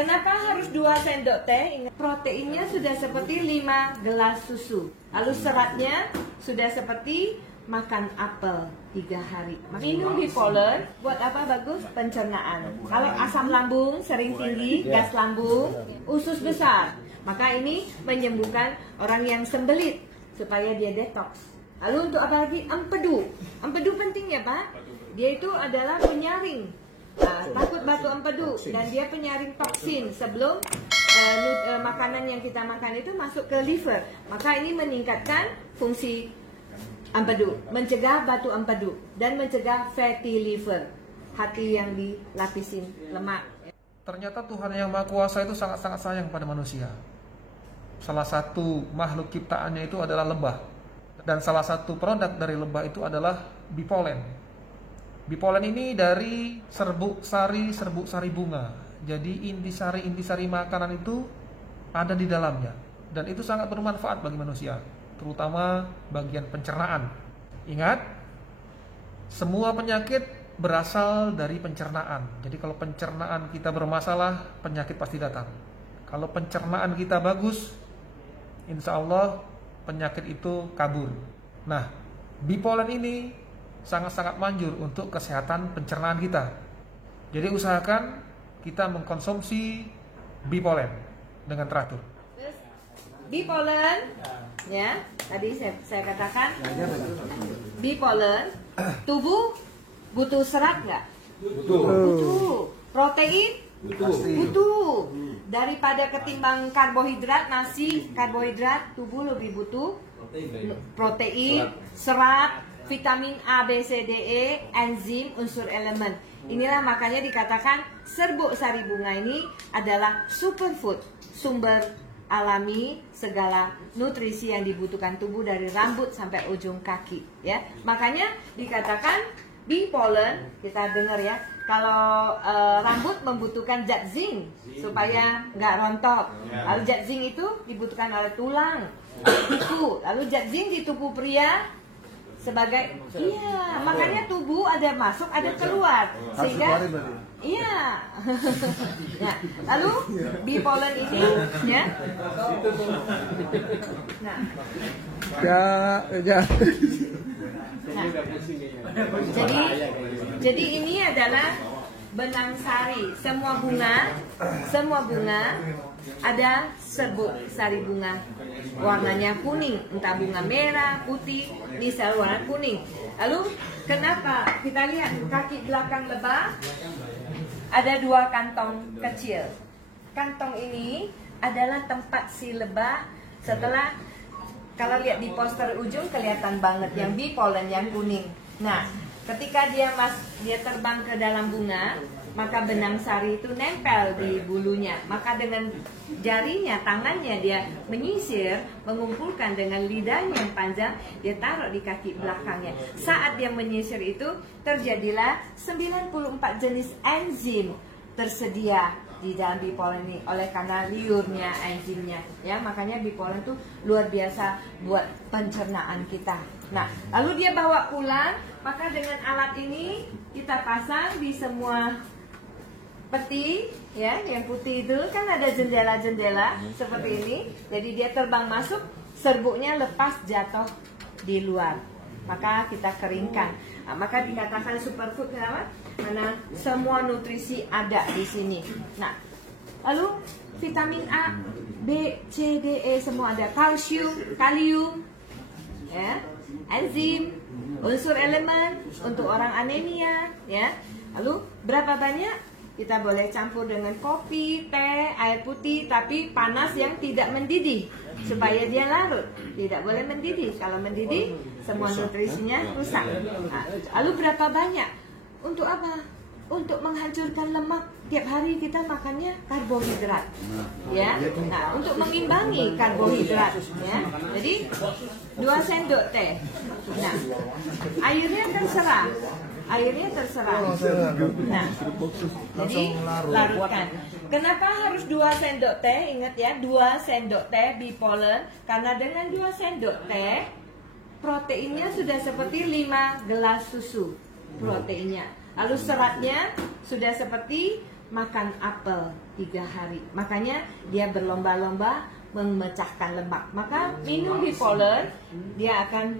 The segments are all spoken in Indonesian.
Kenapa harus 2 sendok teh? Ingat, proteinnya sudah seperti 5 gelas susu. Lalu seratnya sudah seperti makan apel 3 hari. Minum bipolen buat apa bagus? Pencernaan. Kalau asam lambung sering tinggi, gas lambung, usus besar, maka ini menyembuhkan orang yang sembelit supaya dia detox. Lalu untuk apa lagi? Empedu. Empedu penting ya Pak. Dia itu adalah penyaring. Takut batu empedu dan dia penyaring toksin sebelum makanan yang kita makan itu masuk ke liver. Maka ini meningkatkan fungsi empedu, mencegah batu empedu dan mencegah fatty liver, hati yang dilapisin lemak. Ternyata Tuhan yang Maha Kuasa itu sangat-sangat sayang pada manusia. Salah satu makhluk ciptaannya itu adalah lebah. Dan salah satu produk dari lebah itu adalah bipolen. Bipolen ini dari serbuk sari bunga. Jadi intisari makanan itu ada di dalamnya. Dan itu sangat bermanfaat bagi manusia, terutama bagian pencernaan. Ingat, semua penyakit berasal dari pencernaan. Jadi kalau pencernaan kita bermasalah, penyakit pasti datang. Kalau pencernaan kita bagus, insya Allah penyakit itu kabur. Nah, bipolen ini sangat-sangat manjur untuk kesehatan pencernaan kita. Jadi usahakan kita mengkonsumsi bipolen dengan teratur. Bipolen, ya, tadi saya katakan bipolen, tubuh butuh serat nggak? Butuh. Protein? Butuh. Daripada ketimbang karbohidrat, nasi, karbohidrat, tubuh lebih butuh protein, serat, vitamin A, B, C, D, E, enzim, unsur elemen. Inilah makanya dikatakan serbuk sari bunga ini adalah superfood, sumber alami segala nutrisi yang dibutuhkan tubuh dari rambut sampai ujung kaki, ya. Makanya dikatakan bipolen, kita dengar ya, kalau rambut membutuhkan zat zinc supaya nggak rontok. Lalu zat zinc itu dibutuhkan oleh tulang, kuku. Lalu zat zinc di tubuh pria sebagai, iya, makanya tubuh ada masuk ada keluar sehingga iya. Nah, lalu bipolen ini ya. Nah, Nah, jadi ini adalah benang sari. Semua bunga ada serbuk sari bunga. Warnanya kuning, entah bunga merah, putih, misal warna kuning. Lalu kenapa? Kita lihat kaki belakang lebah ada 2 kantong kecil. Kantong ini adalah tempat si lebah setelah, kalau lihat di poster ujung kelihatan banget yang bipolen yang kuning. Nah, ketika dia terbang ke dalam bunga, maka benang sari itu nempel di bulunya. Maka dengan jarinya, tangannya dia menyisir, mengumpulkan dengan lidahnya yang panjang, dia taruh di kaki belakangnya. Saat dia menyisir itu, terjadilah 94 jenis enzim tersedia di dalam bipolen ini oleh karena liurnya enzimnya, ya. Makanya bipolen itu luar biasa buat pencernaan kita. Nah, lalu dia bawa pulang, maka dengan alat ini kita pasang di semua peti, ya, yang putih itu kan ada jendela-jendela seperti ini. Jadi dia terbang masuk, serbuknya lepas jatuh di luar. Maka kita keringkan. Nah, maka dikatakan superfood kenapa? Karena semua nutrisi ada di sini. Nah, lalu vitamin A, B, C, D, E semua ada. Kalium, ya, enzim, unsur elemen untuk orang anemia, ya. Lalu berapa banyak? Kita boleh campur dengan kopi, teh, air putih, tapi panas yang tidak mendidih supaya dia larut. Tidak boleh mendidih. Kalau mendidih, semua nutrisinya rusak. Nah, lalu berapa banyak? Untuk apa? Untuk menghancurkan lemak. Tiap hari kita makannya karbohidrat, ya. Nah, untuk mengimbangi karbohidrat, ya. Jadi 2 sendok teh. Nah, airnya terserah. Nah, jadi larutkan. Kenapa harus 2 sendok teh? Ingat ya, 2 sendok teh bipolen. Karena dengan 2 sendok teh, proteinnya sudah seperti 5 gelas susu proteinnya. Lalu seratnya sudah seperti makan apel 3 hari. Makanya dia berlomba-lomba memecahkan lemak. Maka minum bipolar dia akan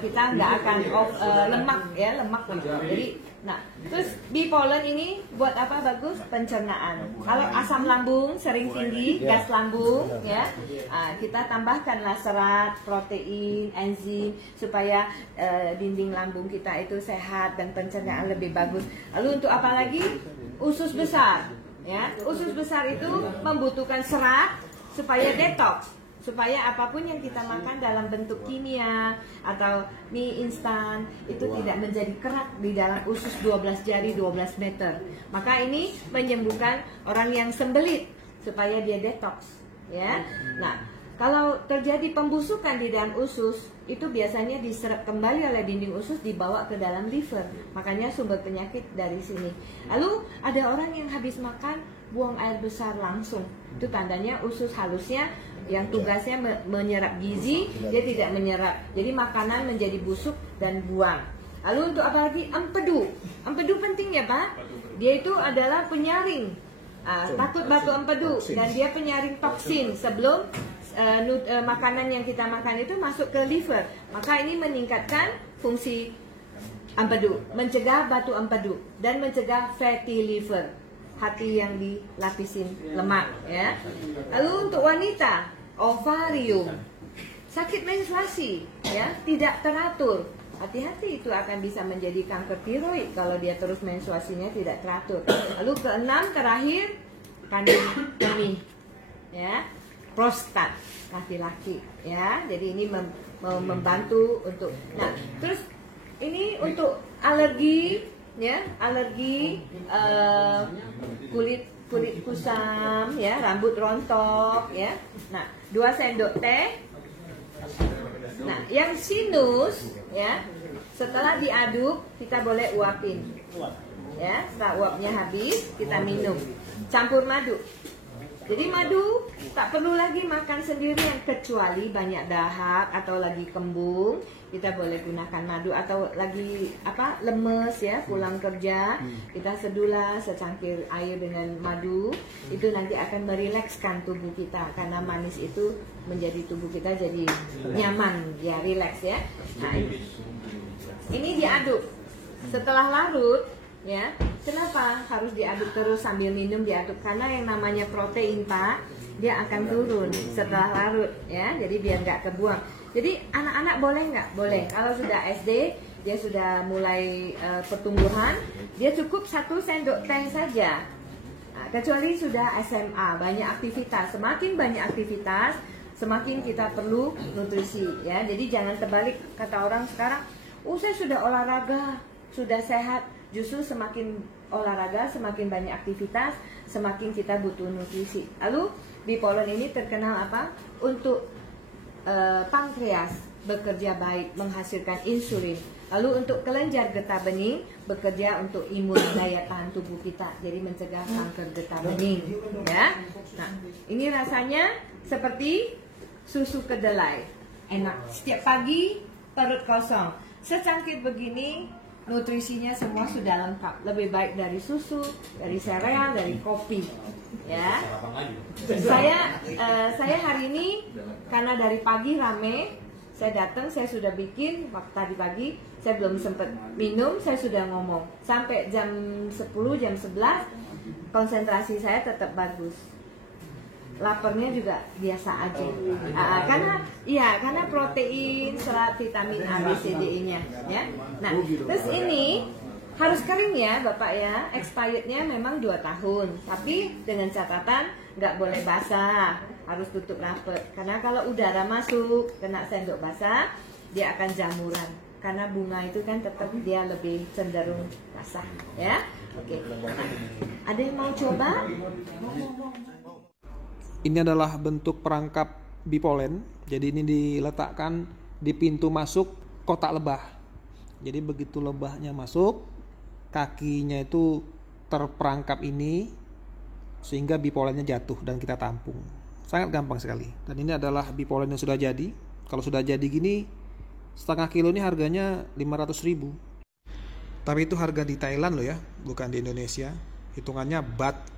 kita nggak akan lemak. Jadi terus bipolar ini buat apa bagus? Pencernaan. Kalau asam lambung sering tinggi, gas lambung ya, kita tambahkanlah serat, protein, enzim supaya dinding lambung kita itu sehat dan pencernaan lebih bagus. Lalu untuk apa lagi? Usus besar. Ya, usus besar itu membutuhkan serat supaya detox, supaya apapun yang kita makan dalam bentuk kimia atau mie instan itu tidak menjadi kerak di dalam usus 12 jari 12 meter. Maka ini menyembuhkan orang yang sembelit supaya dia detox, ya. Nah, kalau terjadi pembusukan di dalam usus, itu biasanya diserap kembali oleh dinding usus, dibawa ke dalam liver. Makanya sumber penyakit dari sini. Lalu ada orang yang habis makan buang air besar langsung. Itu tandanya usus halusnya yang tugasnya menyerap gizi, dia tidak menyerap. Jadi makanan menjadi busuk dan buang. Lalu untuk apa lagi? Empedu. Empedu penting ya Pak. Dia itu adalah penyaring. Takut batu empedu dan dia penyaring toksin sebelum makanan yang kita makan itu masuk ke liver. Maka ini meningkatkan fungsi empedu, mencegah batu empedu dan mencegah fatty liver, hati yang dilapisin lemak ya. Lalu untuk wanita, ovarium, sakit menstruasi ya, tidak teratur. Hati-hati, itu akan bisa menjadi kanker tiroid kalau dia terus menstruasinya tidak teratur. Lalu keenam terakhir, kandung kemih ya, prostat laki-laki ya. Jadi ini membantu untuk. Nah, terus ini untuk alergi ya, alergi kulit kusam ya, rambut rontok ya. Nah, 2 sendok teh. Nah, yang sinus ya, setelah diaduk kita boleh uapin ya. Setelah uapnya habis kita minum, campur madu. Jadi madu tak perlu lagi makan sendirian, kecuali banyak dahak atau lagi kembung, kita boleh gunakan madu. Atau lagi lemes ya, pulang kerja, kita seduhlah secangkir air dengan madu. Itu nanti akan merilekskan tubuh kita, karena manis itu menjadi tubuh kita jadi nyaman ya, rileks ya. Nah, ini diaduk. Setelah larut ya, kenapa harus diaduk terus sambil minum diaduk? Karena yang namanya protein Pak, dia akan turun setelah larut ya, jadi biar nggak kebuang. Jadi anak-anak boleh nggak? Boleh. Kalau sudah SD, dia sudah mulai pertumbuhan, dia cukup 1 sendok teh saja. Nah, kecuali sudah SMA, banyak aktivitas. Semakin banyak aktivitas, semakin kita perlu nutrisi ya. Jadi jangan terbalik, kata orang sekarang, saya sudah olahraga, sudah sehat. Justru semakin olahraga, semakin banyak aktivitas, semakin kita butuh nutrisi. Lalu bipolar ini terkenal apa? Untuk pankreas bekerja baik, menghasilkan insulin. Lalu untuk kelenjar getah bening bekerja untuk imun, daya tahan tubuh kita, jadi mencegah kanker getah bening ya. Nah, ini rasanya seperti susu kedelai, enak. Setiap pagi perut kosong, secangkir begini, nutrisinya semua sudah lengkap, lebih baik dari susu, dari sereal, dari kopi ya. Saya hari ini karena dari pagi rame, saya datang, saya sudah bikin. Waktu tadi pagi saya belum sempat minum, saya sudah ngomong sampai jam 10, jam 11 konsentrasi saya tetap bagus. Laparnya juga biasa aja. Karena protein, serat, vitamin A, B, C, D, E-nya ya. Nah, terus ini harus kering ya Bapak ya. Expirednya memang 2 tahun, tapi dengan catatan nggak boleh basah, harus tutup rapat. Karena kalau udara masuk kena sendok basah, dia akan jamuran. Karena bunga itu kan tetap dia lebih cenderung basah ya. Oke. Nah, ada yang mau coba? Ini adalah bentuk perangkap bipolen. Jadi ini diletakkan di pintu masuk kotak lebah. Jadi begitu lebahnya masuk, kakinya itu terperangkap ini sehingga bipolennya jatuh dan kita tampung. Sangat gampang sekali. Dan ini adalah bipolen yang sudah jadi. Kalau sudah jadi gini, setengah kilo ini harganya 500.000. Tapi itu harga di Thailand loh ya, bukan di Indonesia. Hitungannya baht